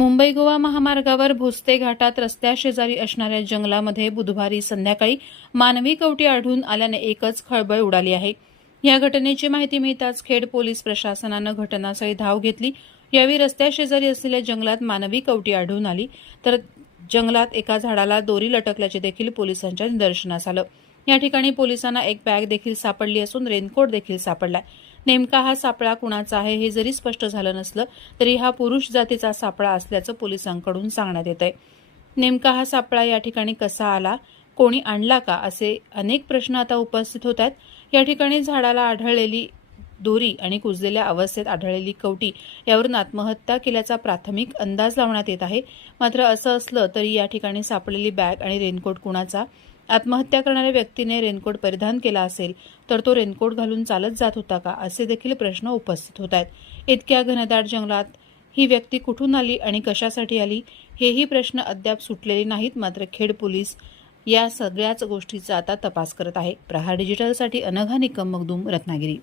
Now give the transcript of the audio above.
मुंबई गोवा महामार्गावर भोसते घाटात रस्त्याशेजारी असणाऱ्या जंगलामध्ये बुधवारी संध्याकाळी मानवी कवटी आढळून आल्याने एकच खळबळ उडाली आहे. या घटनेची माहिती मिळताच खेड पोलीस प्रशासनानं घटनास्थळी धाव घेतली. यावेळी रस्त्याशेजारी असलेल्या जंगलात मानवी कवटी आढळून आली. तर जंगलात एका झाडाला दोरी लटकल्याचे देखील पोलिसांच्या निदर्शनास आलं. या ठिकाणी पोलिसांना एक बॅग देखील सापडली असून रेनकोट देखील सापडलाय नेमका हा सापळा कुणाचा आहे हे जरी स्पष्ट झालं नसलं तरी हा पुरुष जातीचा सापळा असल्याचं पोलिसांकडून सांगण्यात येत आहे नेमका हा सापळा या ठिकाणी कसा आला कोणी आणला का असे अनेक प्रश्न आता उपस्थित होत आहेत या ठिकाणी झाडाला आढळलेली दोरी आणि कुजलेल्या अवस्थेत आढळलेली कवटी यावरून आत्महत्या केल्याचा प्राथमिक अंदाज लावण्यात येत आहे. मात्र असं असलं तरी या ठिकाणी सापडलेली बॅग आणि रेनकोट कुणाचा आत्महत्या करणाऱ्या व्यक्तीने रेनकोट परिधान केला असेल तर तो रेनकोट घालून चालत जात होता का असे देखील प्रश्न उपस्थित होत आहेत इतक्या घनदाट जंगलात ही व्यक्ती कुठून आली आणि कशासाठी आली हेही प्रश्न अद्याप सुटलेले नाहीत मात्र खेड पोलीस या सगळ्याच गोष्टीचा आता तपास करत आहे. प्रहार डिजिटलसाठी अनघा निकम मगदूम रत्नागिरी.